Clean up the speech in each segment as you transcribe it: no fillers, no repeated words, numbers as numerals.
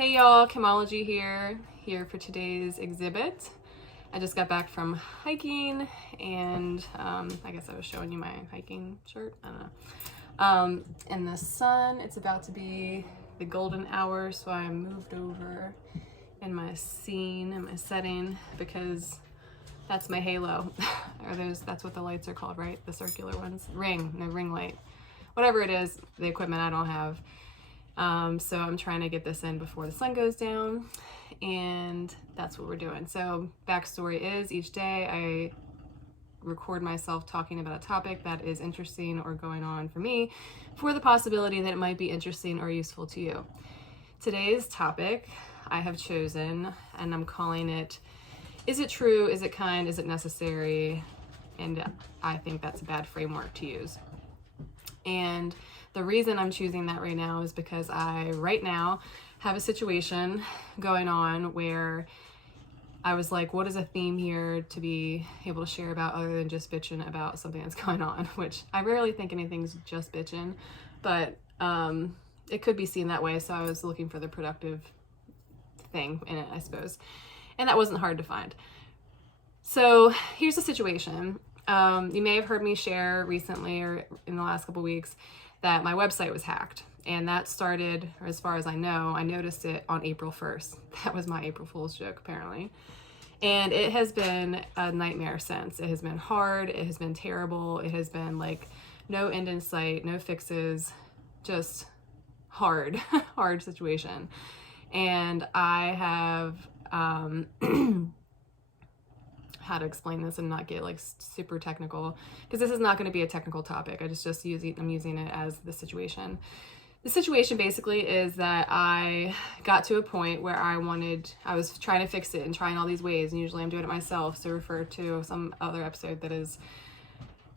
Hey y'all, Chemology here for today's exhibit. I just got back from hiking and I guess I was showing you my hiking shirt, I don't know. In the sun, it's about to be the golden hour, so I moved over in my scene and my setting because that's my halo. That's what the lights are called, right? The circular ones, ring light. Whatever it is, the equipment I don't have. So I'm trying to get this in before the sun goes down, and that's what we're doing. So backstory is each day I record myself talking about a topic that is interesting or going on for me, for the possibility that it might be interesting or useful to you. Today's topic I have chosen, and I'm calling it, is it true, is it kind, is it necessary? And I think that's a bad framework to use. And the reason I'm choosing that right now is because I right now have a situation going on where I was like, what is a theme here to be able to share about other than just bitching about something that's going on, which I rarely think anything's just bitching, but it could be seen that way. So I was looking for the productive thing in it, I suppose. And that wasn't hard to find. So here's the situation. You may have heard me share recently or in the last couple weeks that my website was hacked. And that started, or as far as I know, I noticed it on April 1st. That was my April Fool's joke, apparently. And it has been a nightmare since. It has been hard. It has been terrible. It has been like no end in sight, no fixes, just hard, hard situation. And I have, how to explain this and not get like super technical, because this is not going to be a technical topic. I'm using it as the situation. The situation basically is that I got to a point where I was trying to fix it and trying all these ways, and usually I'm doing it myself, so refer to some other episode that has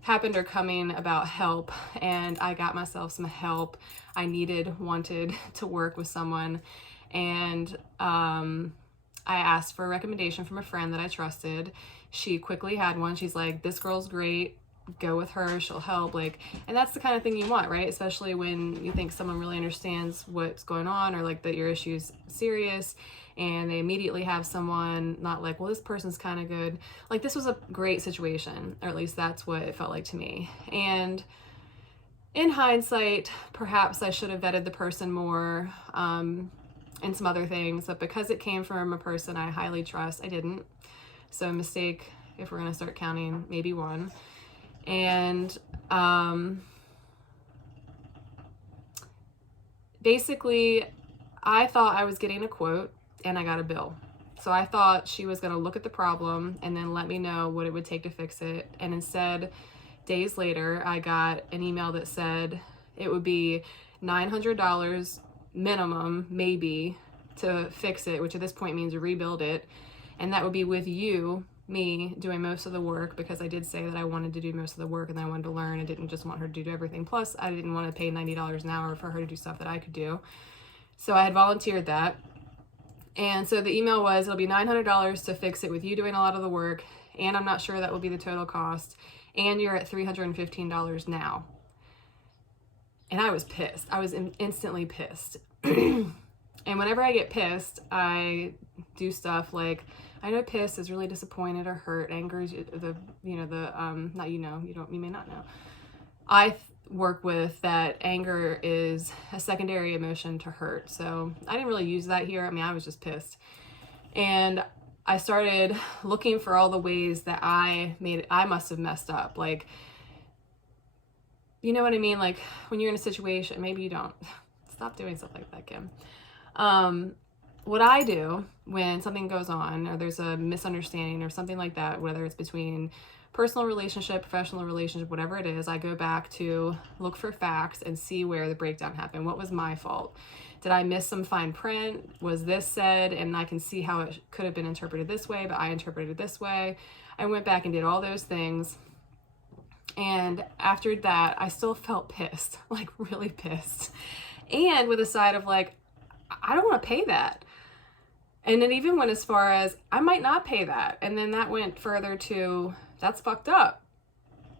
happened or coming about help, and I got myself some help. I wanted to work with someone, and I asked for a recommendation from a friend that I trusted. She quickly had one. She's like, this girl's great, go with her, she'll help. Like, and that's the kind of thing you want, right? Especially when you think someone really understands what's going on, or like that your issue's serious, and they immediately have someone, not like, well, this person's kind of good. Like, this was a great situation, or at least that's what it felt like to me. And in hindsight, perhaps I should have vetted the person more, and some other things, but because it came from a person I highly trust, I didn't. So a mistake, if we're gonna start counting, maybe one. And basically, I thought I was getting a quote and I got a bill. So I thought she was gonna look at the problem and then let me know what it would take to fix it. And instead, days later, I got an email that said it would be $900 minimum, maybe, to fix it, which at this point means to rebuild it. And that would be with me doing most of the work, because I did say that I wanted to do most of the work and I wanted to learn. I didn't just want her to do everything. Plus, I didn't want to pay $90 an hour for her to do stuff that I could do. So I had volunteered that. And so the email was, it'll be $900 to fix it with you doing a lot of the work, and I'm not sure that will be the total cost, and you're at $315 now. And I was pissed. I was instantly pissed. And whenever I get pissed, I do stuff like, I know pissed is really disappointed or hurt. Anger is you may not know. I work with that anger is a secondary emotion to hurt. So I didn't really use that here. I mean, I was just pissed. And I started looking for all the ways that I must have messed up. Like, you know what I mean? Like, when you're in a situation, maybe you don't. Stop doing stuff like that, Kim. What I do when something goes on, or there's a misunderstanding or something like that, whether it's between personal relationship, professional relationship, whatever it is, I go back to look for facts and see where the breakdown happened. What was my fault? Did I miss some fine print? Was this said? And I can see how it could have been interpreted this way, but I interpreted it this way. I went back and did all those things. And after that, I still felt pissed, like really pissed. And with a side of like, I don't want to pay that. And it even went as far as, I might not pay that. And then that went further to, that's fucked up.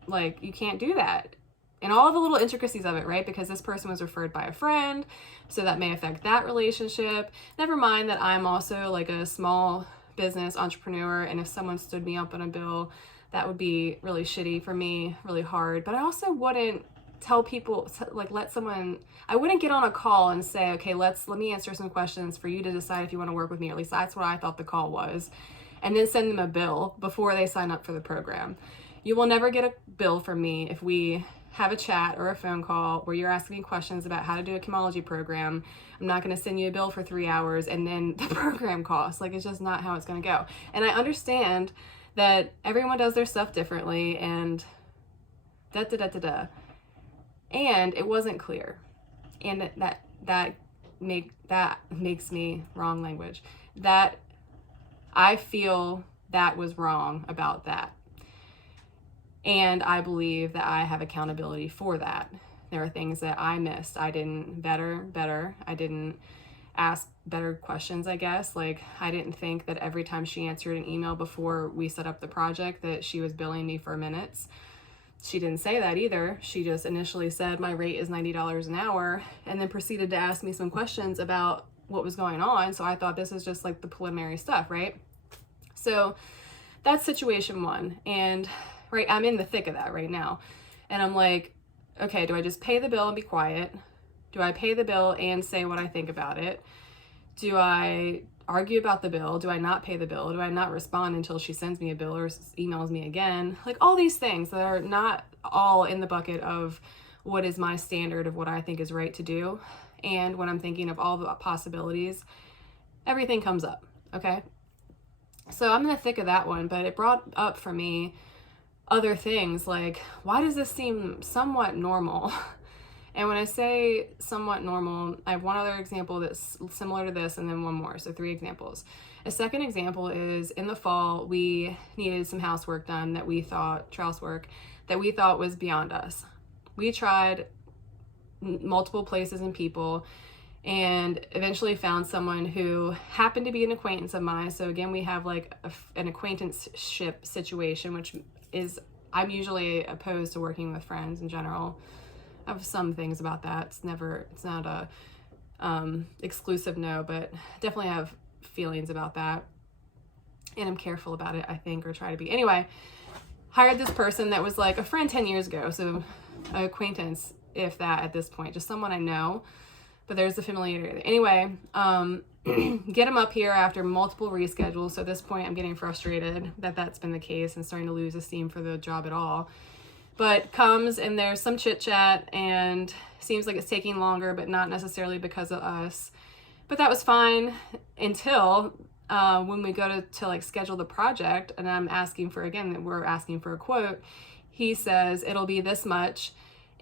Like, you can't do that. and all the little intricacies of it, right? Because this person was referred by a friend, so that may affect that relationship. Never mind that I'm also like a small business entrepreneur, and if someone stood me up on a bill, that would be really shitty for me, really hard. But I also wouldn't tell people, like, I wouldn't get on a call and say, okay, let me answer some questions for you to decide if you want to work with me. At least that's what I thought the call was. And then send them a bill before they sign up for the program. You will never get a bill from me if we have a chat or a phone call where you're asking me questions about how to do a chemology program. I'm not going to send you a bill for 3 hours and then the program costs. Like, it's just not how it's going to go. And I understand that everyone does their stuff differently and and it wasn't clear. And that makes me, wrong language, that I feel that was wrong about that. And I believe that I have accountability for that. There are things that I missed. I didn't I didn't ask better questions, I guess. Like, I didn't think that every time she answered an email before we set up the project that she was billing me for minutes. She didn't say that either. She just initially said my rate is $90 an hour and then proceeded to ask me some questions about what was going on. So I thought this is just like the preliminary stuff, right? So that's situation one. And right, I'm in the thick of that right now. And I'm like, okay, do I just pay the bill and be quiet? Do I pay the bill and say what I think about it? Do I argue about the bill? Do I not pay the bill? Do I not respond until she sends me a bill or emails me again? Like, all these things that are not all in the bucket of what is my standard of what I think is right to do. And when I'm thinking of all the possibilities, everything comes up, okay? So I'm in the thick of that one, but it brought up for me other things like, why does this seem somewhat normal? And when I say somewhat normal, I have one other example that's similar to this and then one more. So 3 examples. A second example is in the fall, we needed some housework done that we thought, trellis work, that we thought was beyond us. We tried multiple places and people and eventually found someone who happened to be an acquaintance of mine. So again, we have like an acquaintanceship situation, which is, I'm usually opposed to working with friends in general. I have some things about that. It's not a exclusive no, but definitely have feelings about that. And I'm careful about it, I think, or try to be. Anyway, hired this person that was like a friend 10 years ago. So an acquaintance, if that, at this point, just someone I know, but there's the familiarity. Anyway, get him up here after multiple reschedules. So at this point, I'm getting frustrated that that's been the case and starting to lose esteem for the job at all. But comes and there's some chit chat and seems like it's taking longer, but not necessarily because of us. But that was fine until when we go to like schedule the project and I'm asking for, again, we're asking for a quote. He says it'll be this much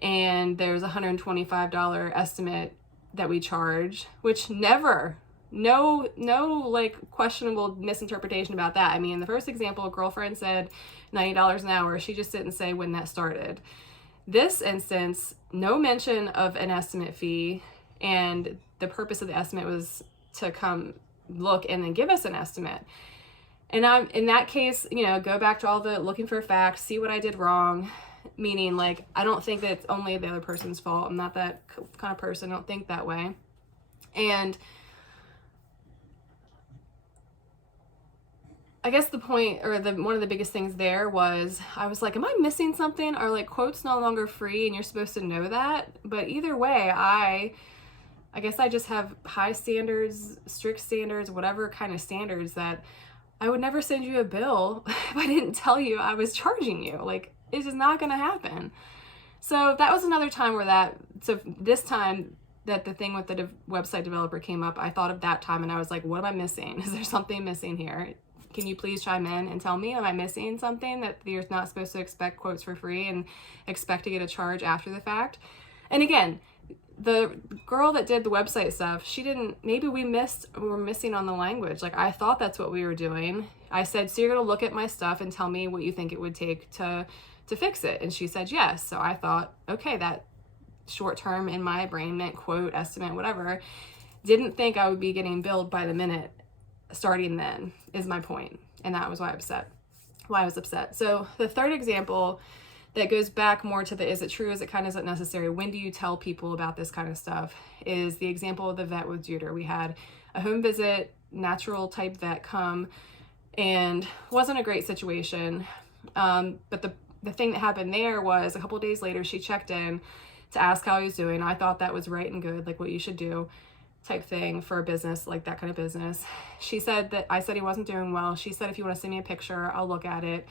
and there's $125 estimate that we charge, which no like questionable misinterpretation about that. I mean, the first example, a girlfriend said $90 an hour. She just didn't say when that started. This instance, no mention of an estimate fee, and the purpose of the estimate was to come look and then give us an estimate. And I'm, in that case, go back to all the looking for facts, see what I did wrong, meaning like, I don't think that it's only the other person's fault. I'm not that kind of person. I don't think that way. And I guess the point, or one of the biggest things there was, I was like, am I missing something? Are like quotes no longer free and you're supposed to know that? But either way, I guess I just have high standards, strict standards, whatever kind of standards, that I would never send you a bill if I didn't tell you I was charging you. Like, it's just not going to happen. So that was another time where so this time that the thing with the website developer came up, I thought of that time and I was like, what am I missing? Is there something missing here? Can you please chime in and tell me, am I missing something that you're not supposed to expect quotes for free and expect to get a charge after the fact? And again, the girl that did the website stuff, maybe we were missing on the language. Like, I thought that's what we were doing. I said, so you're going to look at my stuff and tell me what you think it would take to fix it. And she said, yes. So I thought, okay, that short term in my brain meant quote, estimate, whatever. Didn't think I would be getting billed by the minute starting then, is my point. And that was why I was upset. So the third example that goes back more to the is it true, is it kind, is it necessary, when do you tell people about this kind of stuff, is the example of the vet with Judah. We had a home visit, natural type vet come, and wasn't a great situation. But the thing that happened there was a couple of days later, she checked in to ask how he was doing. I thought that was right and good, like what you should do type thing for a business, like that kind of business. She said that I said he wasn't doing well. She said, if you want to send me a picture, I'll look at it.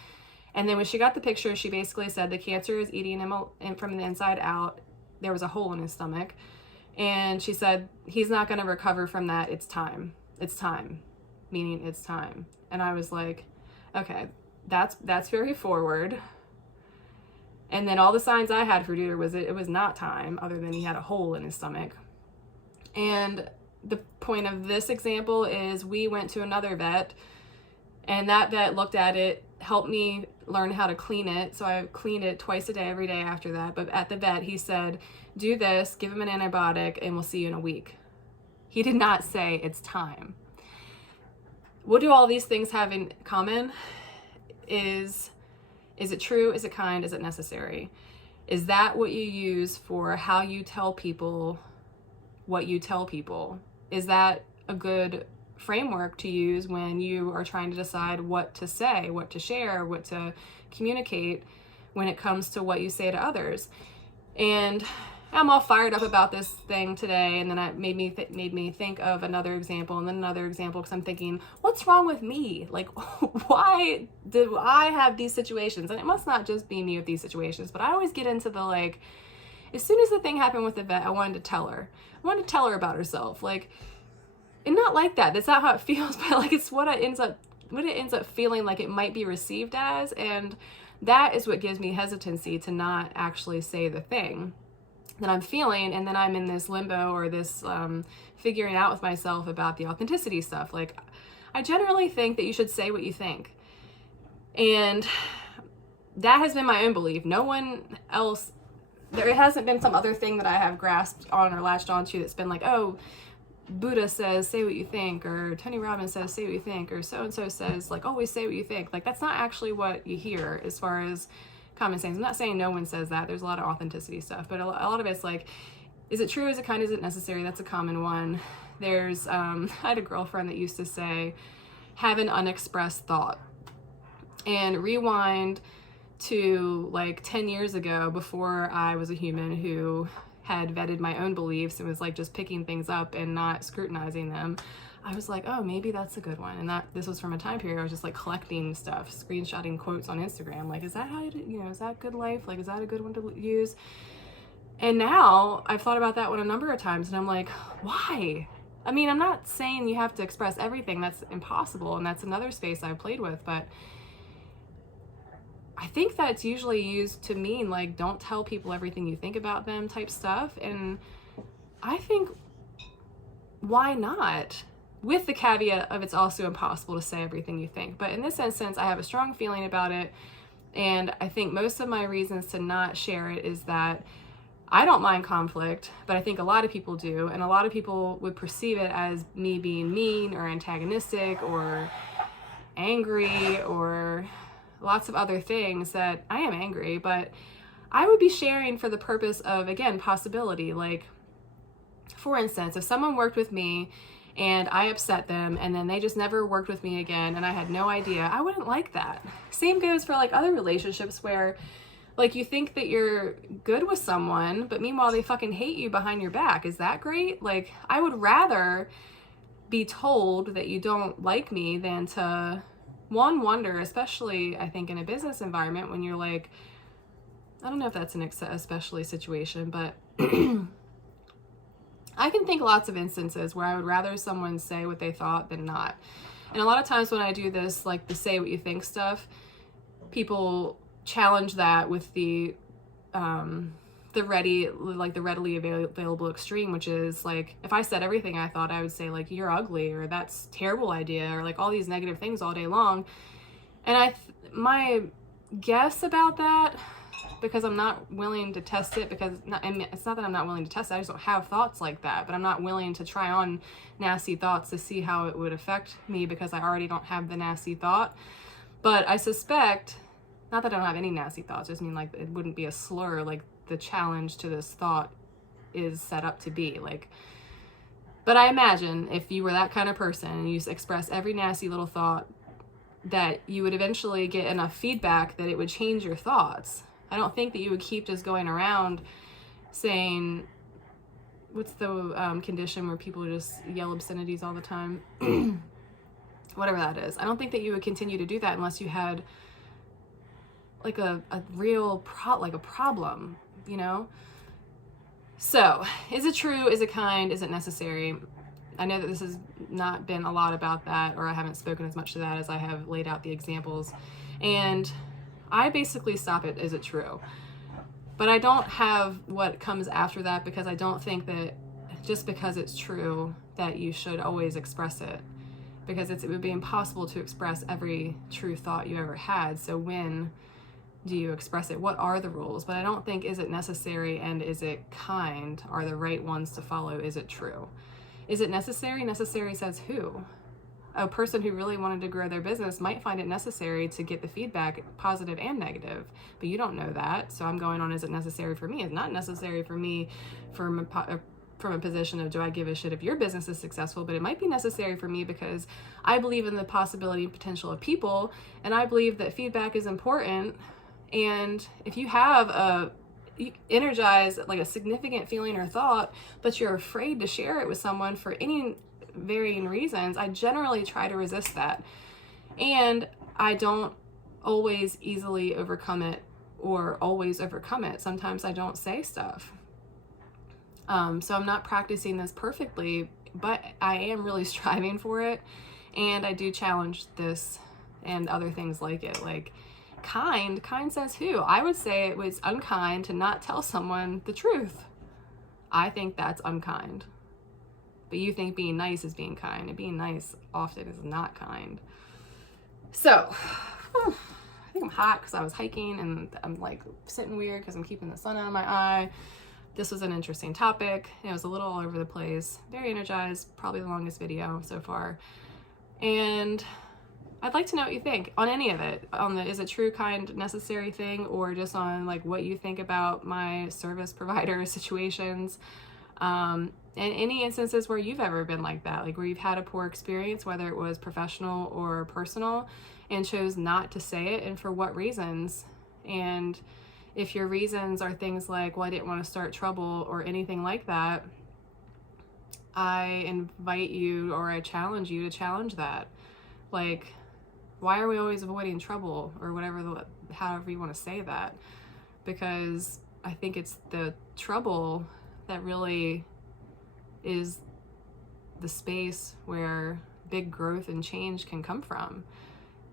And then when she got the picture, she basically said the cancer is eating him from the inside out. There was a hole in his stomach. And she said, he's not going to recover from that. It's time. It's time. Meaning it's time. And I was like, okay, that's very forward. And then all the signs I had for Judah was it was not time, other than he had a hole in his stomach. And the point of this example is we went to another vet, and that vet looked at it, helped me learn how to clean it. So I cleaned it twice a day, every day after that. But at the vet, he said, do this, give him an antibiotic, and we'll see you in a week. He did not say it's time. What do all these things have in common? Is it true? Is it kind? Is it necessary? Is that what you use for how you tell people what you tell people? Is that a good framework to use when you are trying to decide what to say, what to share, what to communicate when it comes to what you say to others? And I'm all fired up about this thing today, and then it made me think of another example, and then another example, because I'm thinking, what's wrong with me? Like, why do I have these situations? And it must not just be me with these situations, but I always get into the, like, as soon as the thing happened with the vet, I wanted to tell her. I wanted to tell her about herself. Like, and not like that. That's not how it feels, but like it's what it ends up feeling like it might be received as, and that is what gives me hesitancy to not actually say the thing that I'm feeling. And then I'm in this limbo, or this figuring out with myself about the authenticity stuff. Like, I generally think that you should say what you think, and that has been my own belief. No one else, there hasn't been some other thing that I have grasped on or latched onto that's been like, oh, Buddha says say what you think, or Tony Robbins says say what you think, or so and so says like always say what you think. Like, that's not actually what you hear as far as common sense. I'm not saying no one says that. There's a lot of authenticity stuff, but a lot of it's like, is it true, is it kind, is it necessary? That's a common one. There's I had a girlfriend that used to say, have an unexpressed thought. And rewind to like 10 years ago, before I was a human who had vetted my own beliefs and was like just picking things up and not scrutinizing them, I was like, oh, maybe that's a good one. And this was from a time period I was just like collecting stuff, screenshotting quotes on Instagram. Like, is that how you is that good life? Like, is that a good one to use? And now I've thought about that one a number of times, and I'm like, why? I mean, I'm not saying you have to express everything. That's impossible. And that's another space I've played with, but I think that's usually used to mean like, don't tell people everything you think about them type stuff. And I think, why not? With the caveat of it's also impossible to say everything you think. But in this instance, I have a strong feeling about it. And I think most of my reasons to not share it is that I don't mind conflict, but I think a lot of people do. And a lot of people would perceive it as me being mean or antagonistic or angry or lots of other things. That I am angry, but I would be sharing for the purpose of, again, possibility. Like, for instance, if someone worked with me and I upset them and then they just never worked with me again and I had no idea, I wouldn't like that. Same goes for like other relationships where like you think that you're good with someone, but meanwhile they fucking hate you behind your back. Is that great? Like, I would rather be told that you don't like me than to wonder, especially I think in a business environment when you're like, I don't know if that's an especially situation, but I can think lots of instances where I would rather someone say what they thought than not. And a lot of times when I do this, like the say what you think stuff, people challenge that with the readily available extreme, which is like, if I said everything I thought, I would say like, you're ugly, or that's a terrible idea, or like all these negative things all day long. And my guess about that, because I'm not willing to test it, because it's not that I'm not willing to test it, I just don't have thoughts like that, but I'm not willing to try on nasty thoughts to see how it would affect me, because I already don't have the nasty thought. But I suspect not that I don't have any nasty thoughts, just mean like it wouldn't be a slur like the challenge to this thought is set up to be. Like, but I imagine if you were that kind of person and you express every nasty little thought, that you would eventually get enough feedback that it would change your thoughts. I don't think that you would keep just going around saying, what's the condition where people just yell obscenities all the time? Whatever that is. I don't think that you would continue to do that unless you had like a real problem, you know? So, is it true? Is it kind? Is it necessary? I know that this has not been a lot about that, or I haven't spoken as much to that as I have laid out the examples. And I basically stop it, is it true? But I don't have what comes after that, because I don't think that just because it's true that you should always express it, because it would be impossible to express every true thought you ever had. So when do you express it? What are the rules? But I don't think is it necessary and is it kind are the right ones to follow. Is it true? Is it necessary? Necessary says who? A person who really wanted to grow their business might find it necessary to get the feedback, positive and negative, but you don't know that. So I'm going on, is it necessary for me? It's not necessary for me from a position of, do I give a shit if your business is successful? But it might be necessary for me because I believe in the possibility and potential of people, and I believe that feedback is important. And if you have you energize like a significant feeling or thought, but you're afraid to share it with someone for any varying reasons, I generally try to resist that. And I don't always easily overcome it or always overcome it. Sometimes I don't say stuff. So I'm not practicing this perfectly, but I am really striving for it. And I do challenge this and other things like it. Like kind says who? I would say it was unkind to not tell someone the truth. I think that's unkind. But you think being nice is being kind, and being nice often is not kind. So, I think I'm hot because I was hiking and I'm like sitting weird because I'm keeping the sun out of my eye. This was an interesting topic. It was a little all over the place. Very energized, probably the longest video so far. And I'd like to know what you think on any of it, on the is it true, kind, necessary thing, or just on like what you think about my service provider situations. And any instances where you've ever been like that, like where you've had a poor experience, whether it was professional or personal, and chose not to say it, and for what reasons. And if your reasons are things like, well, I didn't want to start trouble or anything like that, I invite you, or I challenge you to challenge that. Like, why are we always avoiding trouble, or whatever, however you want to say that? Because I think it's the trouble that really is the space where big growth and change can come from.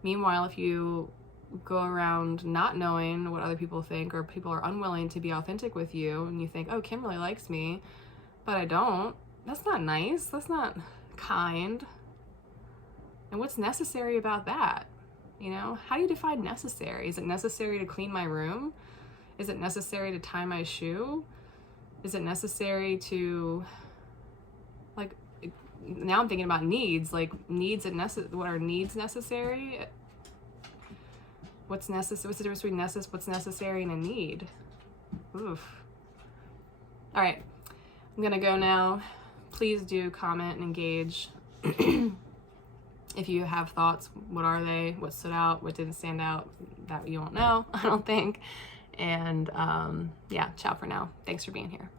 Meanwhile, if you go around not knowing what other people think, or people are unwilling to be authentic with you, and you think, oh, Kim really likes me, but I don't, that's not nice. That's not kind. And what's necessary about that? You know, how do you define necessary? Is it necessary to clean my room? Is it necessary to tie my shoe? Is it necessary to, like, now I'm thinking about needs, like needs and what are needs necessary? What's necessary? What's the difference between what's necessary and a need? Oof. All right, I'm gonna go now. Please do comment and engage. If you have thoughts, what are they? What stood out? What didn't stand out? That you won't know, I don't think. And yeah, ciao for now. Thanks for being here.